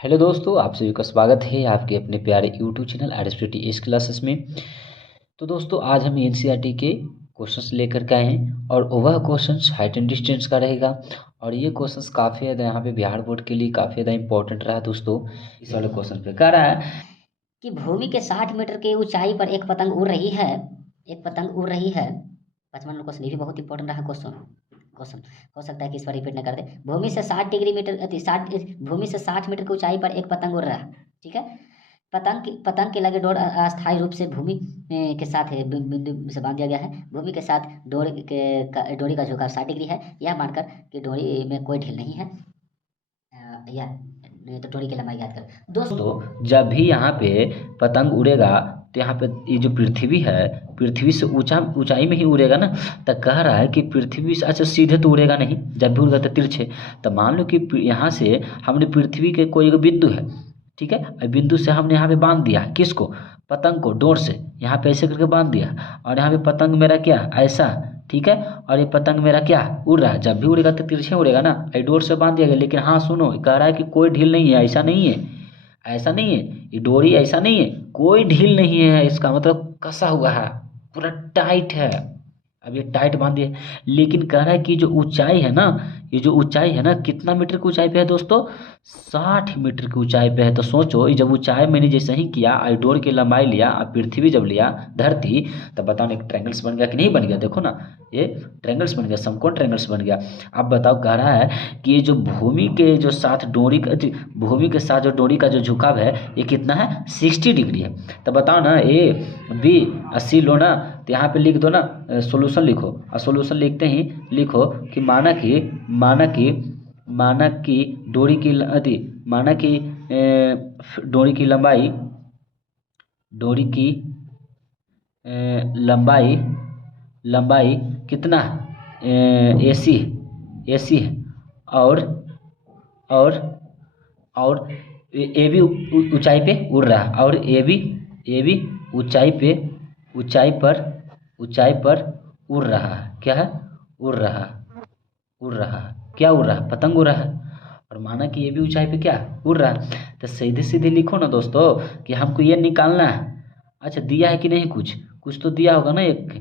Hello दोस्तों, आप सभी का स्वागत है आपके अपने प्यारे यूट्यूब चैनल आरएसपीटी एस क्लासेस में। तो दोस्तों, आज हम एनसीईआरटी के क्वेश्चंस लेकर के आए हैं और वह क्वेश्चंस हाइट एंड डिस्टेंस का रहेगा। और ये क्वेश्चंस काफ़ी ज़्यादा यहाँ पे बिहार बोर्ड के लिए काफ़ी ज़्यादा इंपॉर्टेंट रहा दोस्तों। इस वाले क्वेश्चन पे कह रहा है कि भूमि के 60 मीटर की ऊंचाई पर एक पतंग उड़ रही है। एक पतंग उड़ रही है। 55 क्वेश्चन, ये भी बहुत इंपॉर्टेंट रहा क्वेश्चन। क्वेश्चन हो सकता है कि इस पर रिपीट न कर दे। भूमि से 60 डिग्री मीटर 60 मीटर की ऊंचाई पर एक पतंग उड़ रहा है। ठीक है। पतंग के लगे डोर अस्थायी रूप से भूमि के साथ बिंदु से बांध दिया गया है। भूमि के साथ डोरी का झुकाव 60 डिग्री है, यह मानकर कि डोरी में कोई ढील नहीं है। यह तो डोरी की लंबाई याद कर दोस्तों। दोस्तों, जब भी यहाँ पे पतंग उड़ेगा तो यहाँ पे ये जो पृथ्वी है, पृथ्वी से ऊंचाई में ही उड़ेगा ना। तो कह रहा है कि पृथ्वी से अच्छा सीधे तो उड़ेगा नहीं, जब भी उड़ेगा तो तिरछे। तो मान लो कि यहाँ से हमने पृथ्वी के कोई एक बिंदु है, ठीक है, और बिंदु से हमने यहाँ पे बांध दिया किसको, पतंग को डोर से यहाँ पे ऐसे करके बांध दिया। और यहाँ पे पतंग मेरा क्या ऐसा, ठीक है, और ये पतंग मेरा क्या उड़ रहा है। जब भी उड़ेगा तो तिरछे उड़ेगा ना, ये डोर से बांध दिया गया। लेकिन हाँ सुनो, कह रहा है कि कोई ढील नहीं है, ऐसा नहीं है, ऐसा नहीं है, ये डोरी ऐसा नहीं है, कोई ढील नहीं है। इसका मतलब कसा हुआ है, पूरा टाइट है। अब ये टाइट बांध दिए। लेकिन कह रहा है कि जो ऊंचाई है ना, ये जो ऊंचाई है ना, कितना मीटर की ऊंचाई पे है दोस्तों, 60 मीटर की ऊंचाई पे है। तो सोचो, ये जब ऊंचाई मैंने जैसे ही किया, आइडोर की लंबाई लिया और पृथ्वी जब लिया धरती, तब बताओ ना एक ट्रायंगल्स बन गया कि नहीं बन गया। देखो ना, ये ट्रायंगल्स बन गया, समकोण ट्रायंगल्स बन गया। अब बताओ, कह रहा है कि ये जो भूमि के जो साथ डोरी का भूमि के साथ जो डोरी का जो झुकाव है, ये कितना है, 60 डिग्री है। तो बताओ ना, ए बी और सी लो ना। तो यहाँ पे लिख दो ना, सॉल्यूशन लिखो। और सॉल्यूशन लिखते ही लिखो कि माना कि डोरी की माना कि डोरी की लंबाई डोरी की लंबाई लंबाई कितना एसी एसी है। और और और ए भी ऊंचाई पे उड़ रहा है। और ए भी ऊंचाई पर उड़ रहा है। क्या है, उड़ रहा है क्या उड़ रहा है, पतंग उड़ रहा है। और माना कि ये भी ऊंचाई पे क्या उड़ रहा है। तो सीधे सीधे लिखो ना दोस्तों कि हमको ये निकालना है। अच्छा, दिया है कि नहीं, कुछ कुछ तो दिया होगा ना एक।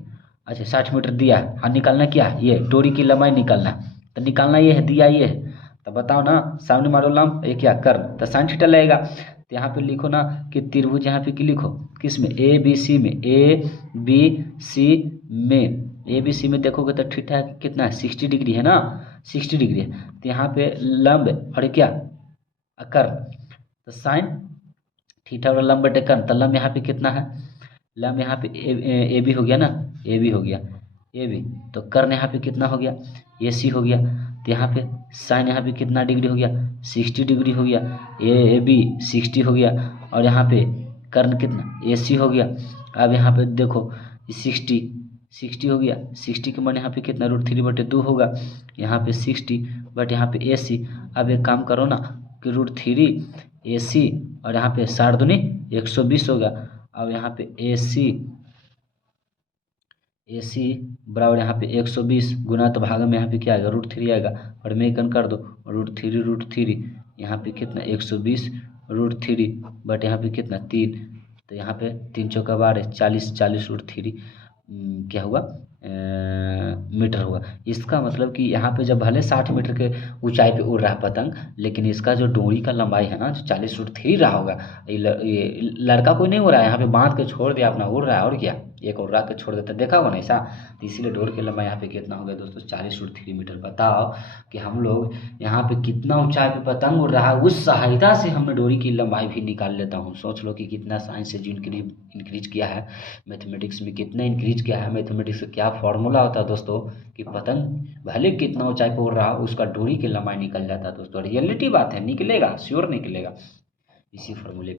अच्छा, 60 मीटर दिया है और निकालना क्या, ये डोरी की लंबाई निकालना। तो निकालना ये है, दिया ये है। तो बताओ ना, सामने मारो लंब, ये क्या कर, तो साइन थीटा लगेगा। तो यहाँ पे लिखो ना कि त्रिभुज, यहाँ पे की लिखो किस में, ए बी सी में, ए बी सी में देखोगे तो थीटा कितना है, 60 डिग्री है ना, 60 डिग्री है। तो यहाँ पे लंब और क्या कर्ण, तो साइन थीटा और लंब बटे कर्ण। तो लंब यहाँ पे कितना है, लंब यहाँ पे ए बी हो गया ना, ए बी हो गया, ए बी। तो कर्ण यहाँ पे कितना हो गया, ए सी हो गया। तो यहाँ पे साइन यहाँ पे कितना डिग्री हो गया, 60 डिग्री हो गया। ए बी 60 हो गया। और यहाँ पे कर्ण कितना, ए सी हो गया। अब यहाँ पे देखो 60 हो गया। 60 के मान यहाँ पे कितना, √3/2 होगा। यहाँ पे 60 बट यहाँ पे ए सी। अब एक काम करो ना कि √3 ए सी, और यहाँ पे 60 दूनी 120 होगा। अब यहाँ पे ए सी बराबर यहाँ पे 120 गुना, तो भाग में यहाँ पे क्या आएगा, √3 आएगा। और मेकन कर दो, √3 यहाँ पे कितना 120 √3 बट यहाँ पे कितना 3। तो यहाँ पे 3 चौका 12, 40 √3 क्या हुआ, मीटर हुआ। इसका मतलब कि यहाँ पे जब भले 60 मीटर के ऊंचाई पे उड़ रहा है पतंग, लेकिन इसका जो डोरी का लंबाई है ना, जो 40 √3 रहा होगा। ये लड़का कोई नहीं हो रहा है, यहाँ पे बांध के छोड़ दिया अपना, उड़ रहा है। और क्या, एक उड़ा के छोड़ देता, देखा होगा ना ऐसा। तो इसीलिए डोर की लंबाई यहाँ पे कितना हो गया दोस्तों, 40 √3 मीटर। बताओ कि हम लोग यहाँ पे कितना ऊंचाई पे पतंग उड़ रहा है, उस सहायता से हमने डोरी की लंबाई भी निकाल लेता हूँ। सोच लो कि कितना साइंस से जो इंक्रीज किया है, मैथमेटिक्स में कितना इंक्रीज किया है। मैथमेटिक्स का क्या फॉर्मूला होता है दोस्तों, कि पतंग भले कितना ऊंचाई पर उड़ रहा हो, उसका डोरी की लंबाई निकल जाता है दोस्तों। रियलिटी बात है, निकलेगा, श्योर निकलेगा। इसी फॉर्मूले